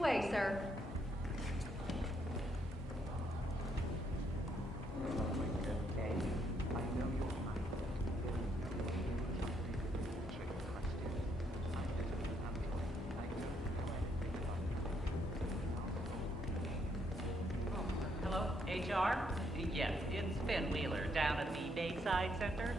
Making way, sir. Hello, HR? Yes, it's Finn Wheeler down at the Bayside Center.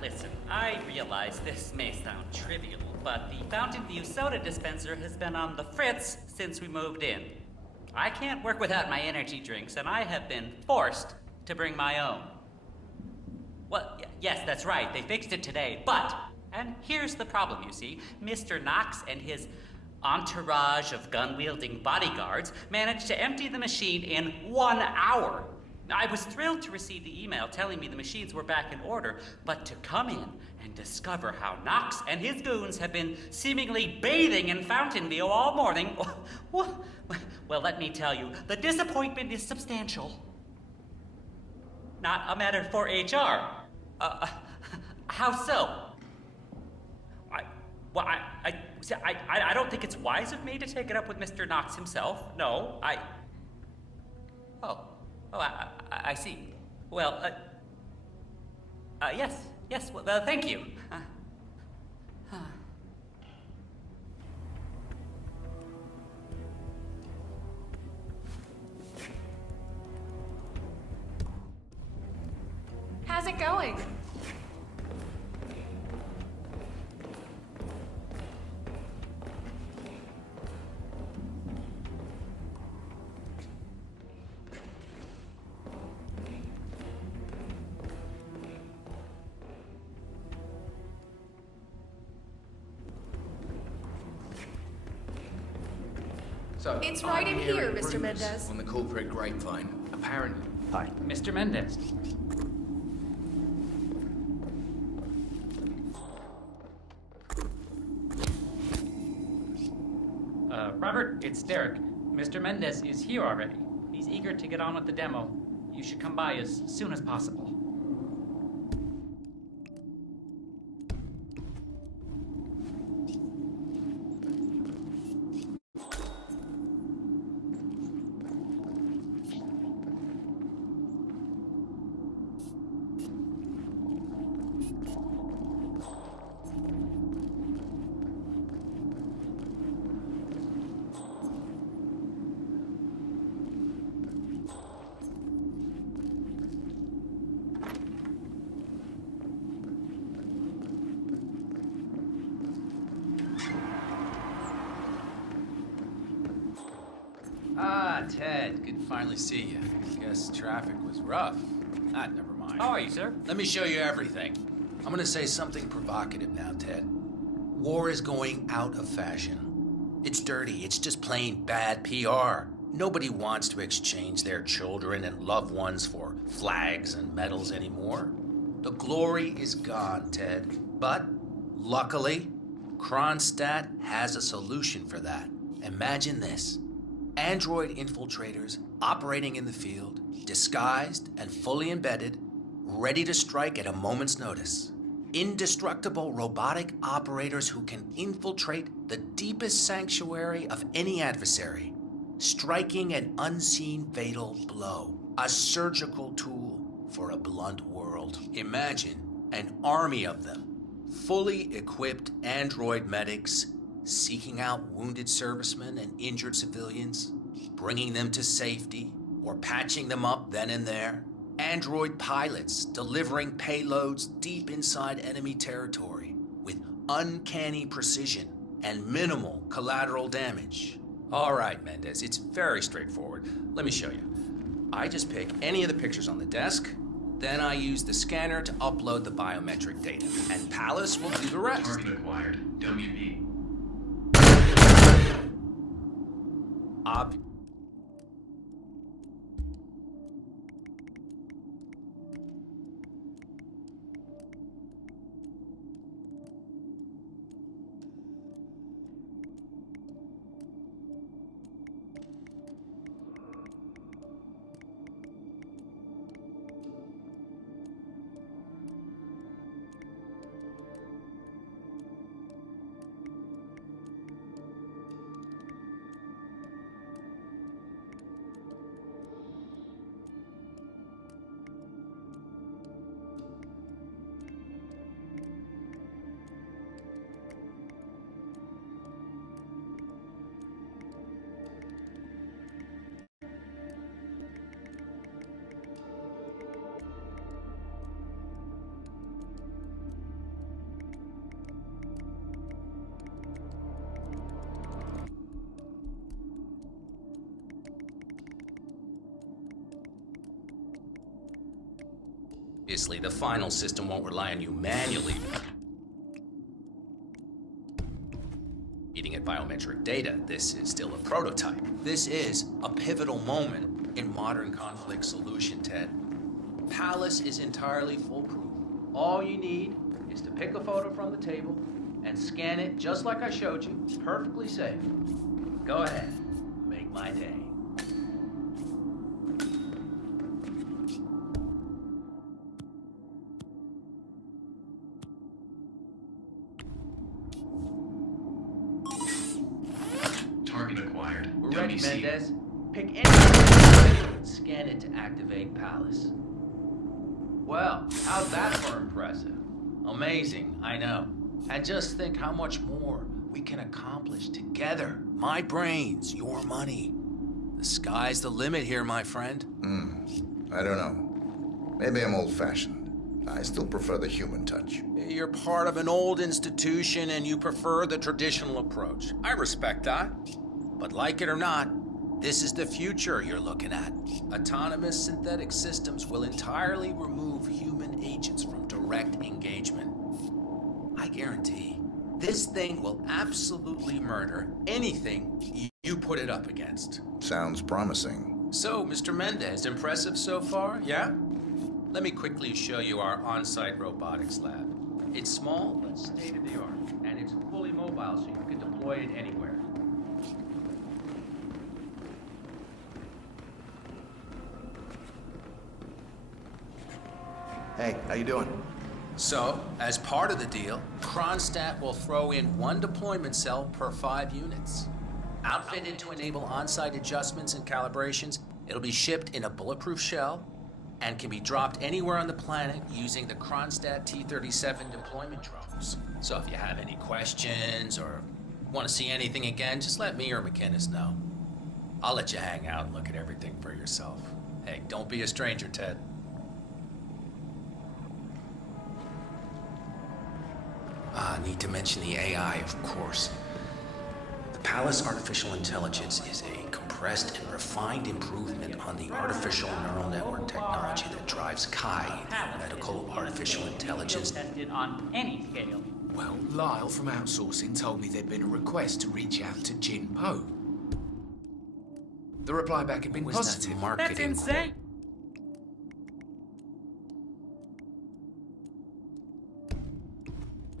Listen, I realize this may sound trivial, but the Fountain View soda dispenser has been on the fritz since we moved in. I can't work without my energy drinks, and I have been forced to bring my own. Well, yes, that's right, they fixed it today, but, and here's the problem, you see, Mr. Knox and his entourage of gun-wielding bodyguards managed to empty the machine in 1 hour. I was thrilled to receive the email telling me the machines were back in order, but to come in and discover how Knox and his goons have been seemingly bathing in Fountain View all morning, well, let me tell you, the disappointment is substantial. Not a matter for HR. How so? I don't think it's wise of me to take it up with Mr. Knox himself. No, I see. Well, yes, well, thank you. How's it going? So, It's right in here, Mr. Mendez. On the corporate grapevine, apparently. Hi, Mr. Mendez. Robert, it's Derek. Mr. Mendez is here already. He's eager to get on with the demo. You should come by as soon as possible. Ted, good to finally see you. Guess traffic was rough. Never mind. How are you, sir? Let me show you everything. I'm gonna say something provocative now, Ted. War is going out of fashion. It's dirty, it's just plain bad PR. Nobody wants to exchange their children and loved ones for flags and medals anymore. The glory is gone, Ted. But, luckily, Kronstadt has a solution for that. Imagine this. Android infiltrators operating in the field, disguised and fully embedded, ready to strike at a moment's notice. Indestructible robotic operators who can infiltrate the deepest sanctuary of any adversary, striking an unseen fatal blow, a surgical tool for a blunt world. Imagine an army of them, fully equipped android medics seeking out wounded servicemen and injured civilians, bringing them to safety, or patching them up then and there. Android pilots delivering payloads deep inside enemy territory with uncanny precision and minimal collateral damage. All right, Mendez, it's very straightforward. Let me show you. I just pick any of the pictures on the desk, then I use the scanner to upload the biometric data, and Palace will do the rest. Target acquired. WB. Obviously, the final system won't rely on you manually feeding it biometric data. This is still a prototype. This is a pivotal moment in modern conflict solution, Ted. Palace is entirely foolproof. All you need is to pick a photo from the table and scan it just like I showed you, perfectly safe. Go ahead, make my day. Target acquired. We're ready, WC. Mendez. Pick any and scan it to activate Palace. Well, how's that for impressive? Amazing, I know. And just think how much more we can accomplish together. My brains, your money. The sky's the limit here, my friend. I don't know. Maybe I'm old-fashioned. I still prefer the human touch. You're part of an old institution and you prefer the traditional approach. I respect that. But like it or not, this is the future you're looking at. Autonomous synthetic systems will entirely remove human agents from direct engagement. I guarantee this thing will absolutely murder anything you put it up against. Sounds promising. So, Mr. Mendez, impressive so far, yeah? Let me quickly show you our on-site robotics lab. It's small, but state-of-the-art, and it's fully mobile, so you can deploy it anywhere. Hey, how you doing? So, as part of the deal, Kronstadt will throw in 1 deployment cell per 5 units. Outfitted to enable on-site adjustments and calibrations, it'll be shipped in a bulletproof shell and can be dropped anywhere on the planet using the Kronstadt T-37 deployment drones. So if you have any questions or want to see anything again, just let me or McInnes know. I'll let you hang out and look at everything for yourself. Hey, don't be a stranger, Ted. Need to mention the AI, of course. The Palace Artificial Intelligence is a compressed and refined improvement on the artificial neural network technology that drives Kai, the medical artificial intelligence. Tested on any scale. Well, Lyle from outsourcing told me there'd been a request to reach out to Jin Po. The reply back had been Was that positive. marketing? That's insane.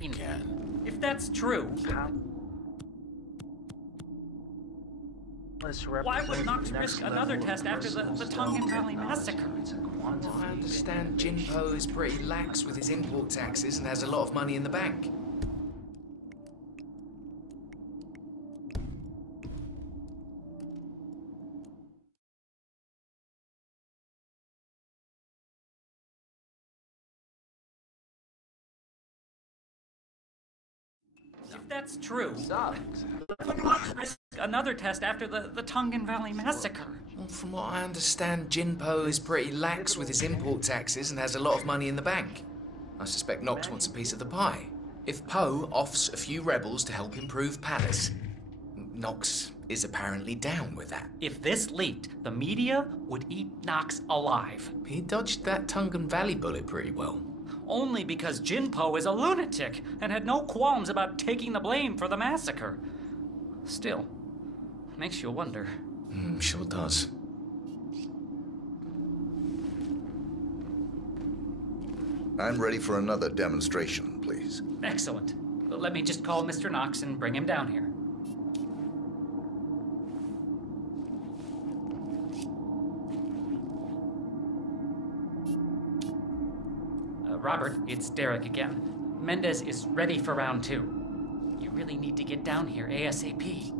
Again. If that's true, why would Knox risk another test after the Tongan Valley massacre? Well, I understand Jin Po is pretty lax with his import taxes and has a lot of money in the bank. If that's true, why would Knox risk another test after the Tongan Valley massacre? Well, from what I understand, Jin Po is pretty lax with his import taxes and has a lot of money in the bank. I suspect Knox wants a piece of the pie. If Po offs a few rebels to help improve Palace, Knox is apparently down with that. If this leaked, the media would eat Knox alive. He dodged that Tongan Valley bullet pretty well. Only because Jinpo is a lunatic and had no qualms about taking the blame for the massacre. Still, makes you wonder. Sure does. I'm ready for another demonstration, please. Excellent. Let me just call Mr. Knox and bring him down here. Robert, it's Derek again. Mendez is ready for round 2. You really need to get down here ASAP.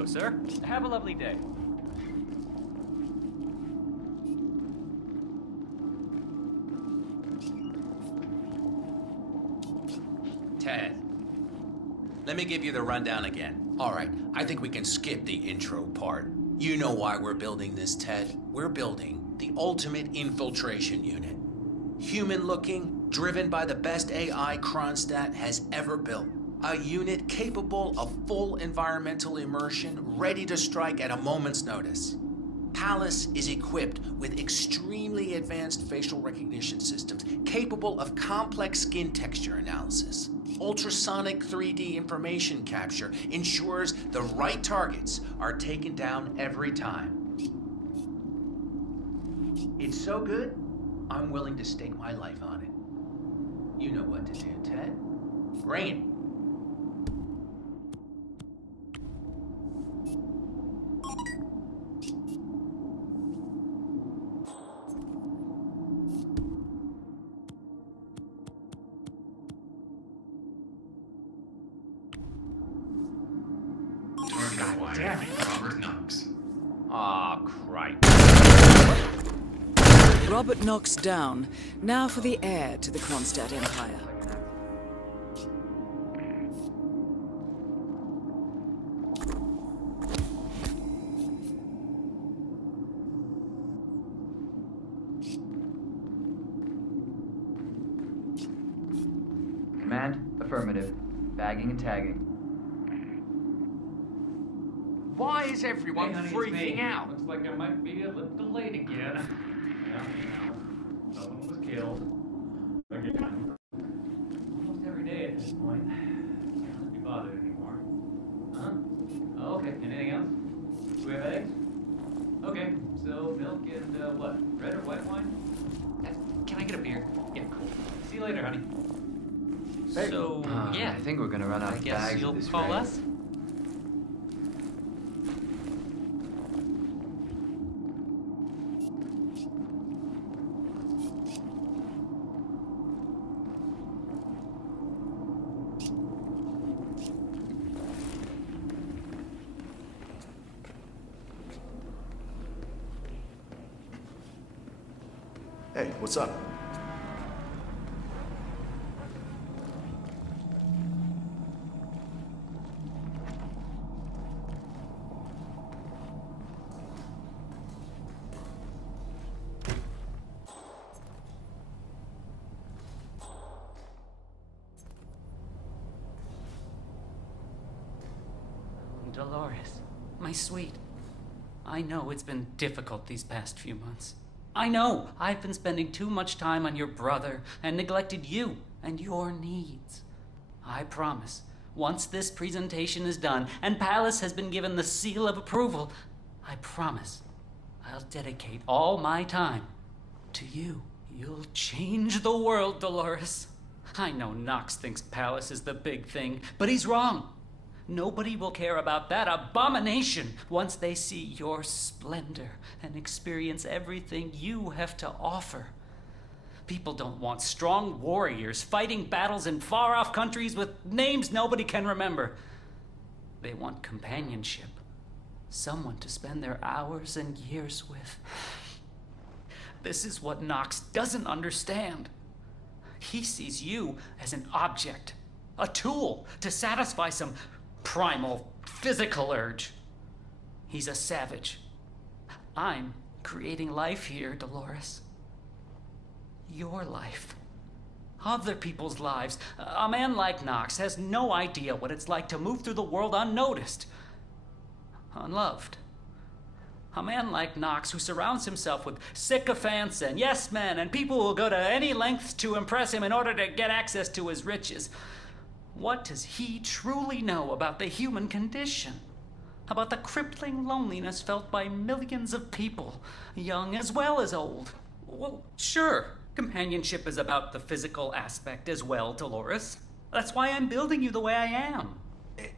Hello, sir. Have a lovely day. Ted, let me give you the rundown again. All right, I think we can skip the intro part. You know why we're building this, Ted. We're building the ultimate infiltration unit. Human-looking, driven by the best AI Kronstadt has ever built. A unit capable of full environmental immersion, ready to strike at a moment's notice. Palace is equipped with extremely advanced facial recognition systems capable of complex skin texture analysis. Ultrasonic 3D information capture ensures the right targets are taken down every time. It's so good, I'm willing to stake my life on it. You know what to do, Ted. Bring it. Target acquired. Robert Knox. Aw, crap. Robert Knox down. Now for the heir to the Kronstadt Empire. Command, affirmative. Bagging and tagging. Why is everyone Hey, honey, freaking it's me. out? Looks like I might be a little late again. Yeah, someone was killed. Again. Almost every day at this point. Can't be bothered anymore. Huh? Oh, okay. Anything else? Do we have eggs? Okay, so milk and what? Red or white wine? Can I get a beer? Yeah, cool. See you later, honey. So, yeah. I think we're gonna run out I of guess bags you'll at this call rate. us? Hey, what's up? Dolores, my sweet. I know it's been difficult these past few months. I know I've been spending too much time on your brother and neglected you and your needs. I promise, once this presentation is done and Palace has been given the seal of approval, I promise I'll dedicate all my time to you. You'll change the world, Dolores. I know Knox thinks Palace is the big thing, but he's wrong. Nobody will care about that abomination once they see your splendor and experience everything you have to offer. People don't want strong warriors fighting battles in far-off countries with names nobody can remember. They want companionship, someone to spend their hours and years with. This is what Knox doesn't understand. He sees you as an object, a tool to satisfy some primal physical urge. He's a savage. I'm creating life here, Dolores. Your life. Other people's lives. A man like Knox has no idea what it's like to move through the world unnoticed, unloved. A man like Knox who surrounds himself with sycophants and yes men and people who will go to any lengths to impress him in order to get access to his riches. What does he truly know about the human condition? About the crippling loneliness felt by millions of people, young as well as old? Well, sure, companionship is about the physical aspect as well, Dolores. That's why I'm building you the way I am.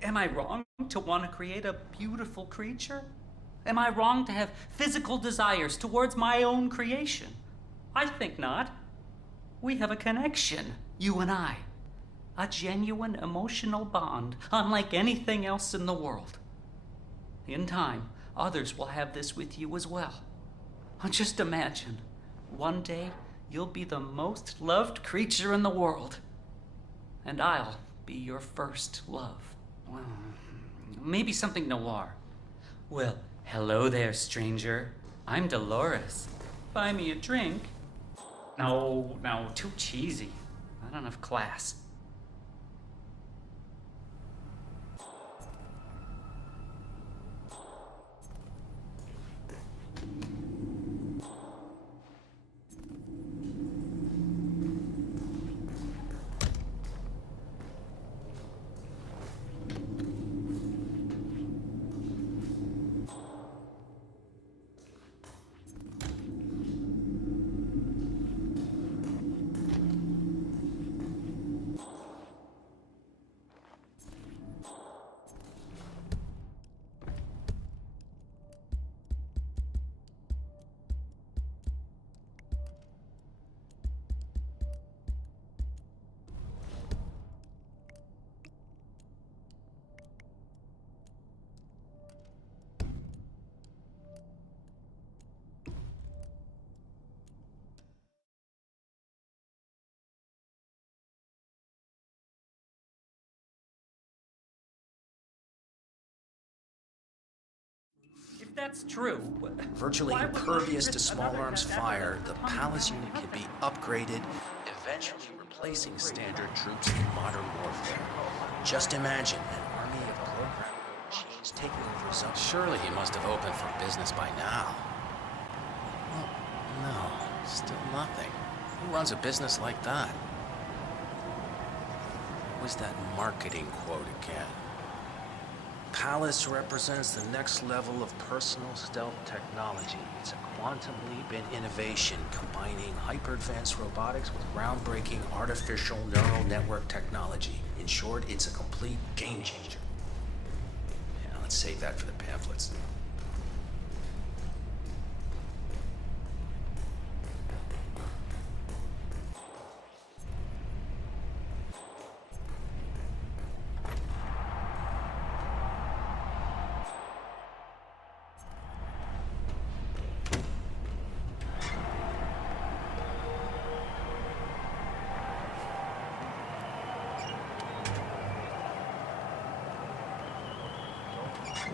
Am I wrong to want to create a beautiful creature? Am I wrong to have physical desires towards my own creation? I think not. We have a connection, you and I. A genuine emotional bond, unlike anything else in the world. In time, others will have this with you as well. Just imagine, one day you'll be the most loved creature in the world. And I'll be your first love. Well, maybe something noir. Well, hello there, stranger. I'm Dolores. Buy me a drink. No, too cheesy. Not enough class. If that's true, Virtually why would impervious we to risk small another arms effort fire, the coming Palace down unit with can be nothing? upgraded, eventually replacing standard troops in modern warfare. Just imagine an army of programmable machines taking over some... Surely he must have opened for business by now. Well, no, still nothing. Who runs a business like that? What was that marketing quote again? Palace represents the next level of personal stealth technology. It's a quantum leap in innovation, combining hyper-advanced robotics with groundbreaking artificial neural network technology. In short, it's a complete game changer. Yeah, let's save that for the pamphlets.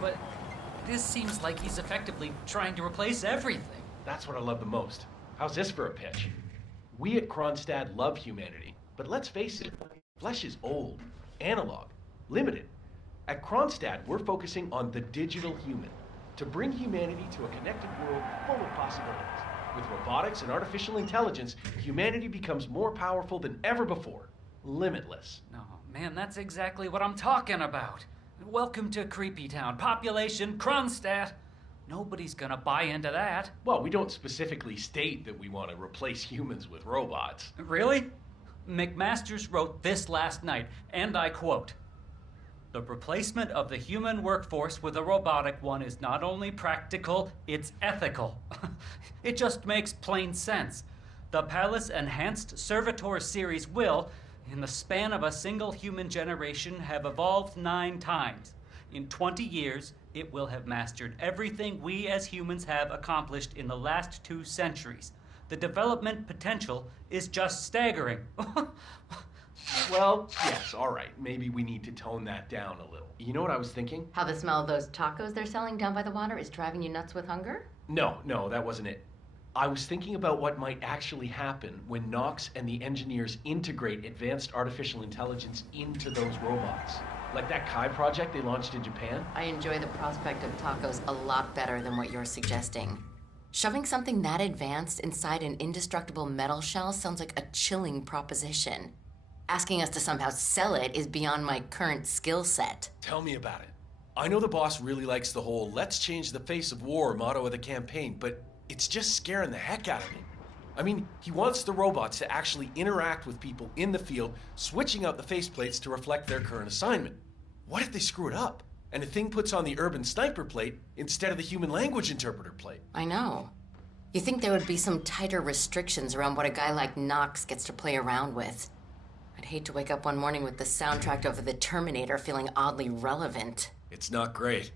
But this seems like he's effectively trying to replace everything. That's what I love the most. How's this for a pitch? We at Kronstadt love humanity, but let's face it, flesh is old, analog, limited. At Kronstadt, we're focusing on the digital human, to bring humanity to a connected world full of possibilities. With robotics and artificial intelligence, humanity becomes more powerful than ever before. Limitless. No, man, that's exactly what I'm talking about. Welcome to Creepy Town. Population Kronstadt. Nobody's gonna buy into that. Well, we don't specifically state that we want to replace humans with robots. Really? McMasters wrote this last night, and I quote, "The replacement of the human workforce with a robotic one is not only practical, it's ethical." It just makes plain sense. The Palace Enhanced Servitor series will, in the span of a single human generation, have evolved 9 times. In 20 years, it will have mastered everything we as humans have accomplished in the last 2 centuries. The development potential is just staggering. Well, yes, all right. Maybe we need to tone that down a little. You know what I was thinking? How the smell of those tacos they're selling down by the water is driving you nuts with hunger? No, that wasn't it. I was thinking about what might actually happen when Knox and the engineers integrate advanced artificial intelligence into those robots. Like that Kai project they launched in Japan. I enjoy the prospect of tacos a lot better than what you're suggesting. Shoving something that advanced inside an indestructible metal shell sounds like a chilling proposition. Asking us to somehow sell it is beyond my current skill set. Tell me about it. I know the boss really likes the whole "let's change the face of war" motto of the campaign, but it's just scaring the heck out of me. I mean, he wants the robots to actually interact with people in the field, switching out the faceplates to reflect their current assignment. What if they screw it up, and the thing puts on the urban sniper plate instead of the human language interpreter plate? I know. You think there would be some tighter restrictions around what a guy like Knox gets to play around with. I'd hate to wake up one morning with the soundtrack of The Terminator feeling oddly relevant. It's not great.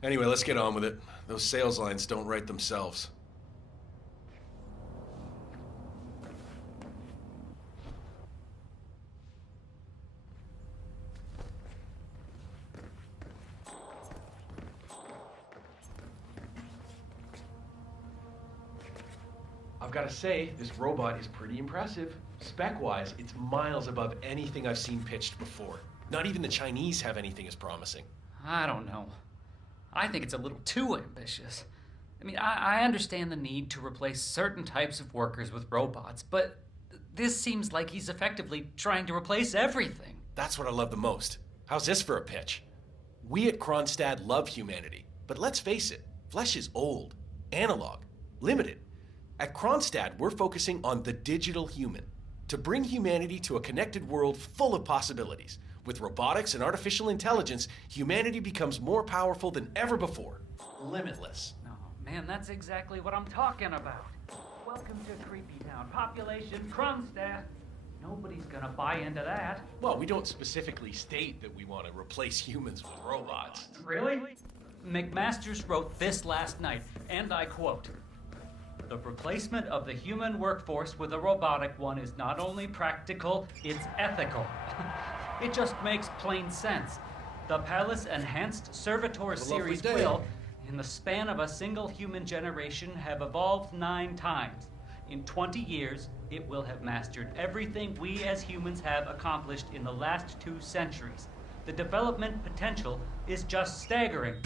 Anyway, let's get on with it. Those sales lines don't write themselves. I've got to say, this robot is pretty impressive. Spec-wise, it's miles above anything I've seen pitched before. Not even the Chinese have anything as promising. I don't know. I think it's a little too ambitious. I mean, I understand the need to replace certain types of workers with robots, but this seems like he's effectively trying to replace everything. That's what I love the most. How's this for a pitch? We at Kronstadt love humanity, but let's face it, flesh is old, analog, limited. At Kronstadt, we're focusing on the digital human, to bring humanity to a connected world full of possibilities. With robotics and artificial intelligence, humanity becomes more powerful than ever before. Limitless. Oh, man, that's exactly what I'm talking about. Welcome to Creepy Town. Population Kronstadt. Nobody's gonna buy into that. Well, we don't specifically state that we want to replace humans with robots. Really? McMasters wrote this last night, and I quote, "The replacement of the human workforce with a robotic one is not only practical, it's ethical." It just makes plain sense. The Palace Enhanced Servitor series will, in the span of a single human generation, have evolved 9 times. In 20 years, it will have mastered everything we as humans have accomplished in the last 2 centuries. The development potential is just staggering.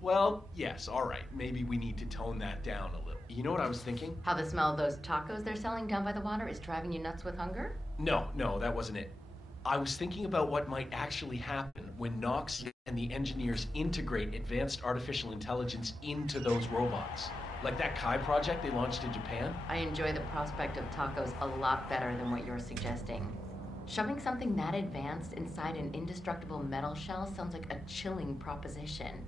Well, yes, all right. Maybe we need to tone that down a little. You know what I was thinking? How the smell of those tacos they're selling down by the water is driving you nuts with hunger? No, that wasn't it. I was thinking about what might actually happen when Knox and the engineers integrate advanced artificial intelligence into those robots. Like that Kai project they launched in Japan. I enjoy the prospect of tacos a lot better than what you're suggesting. Shoving something that advanced inside an indestructible metal shell sounds like a chilling proposition.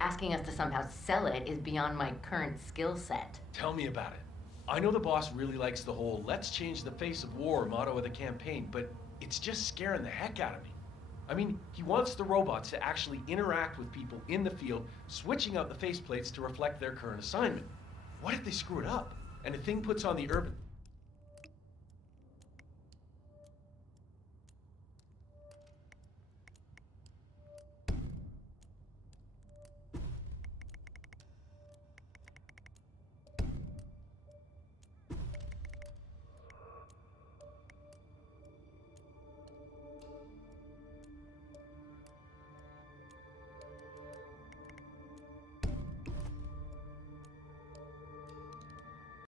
Asking us to somehow sell it is beyond my current skill set. Tell me about it. I know the boss really likes the whole "let's change the face of war" motto of the campaign, but it's just scaring the heck out of me. I mean, he wants the robots to actually interact with people in the field, switching out the faceplates to reflect their current assignment. What if they screw it up, and the thing puts on the urban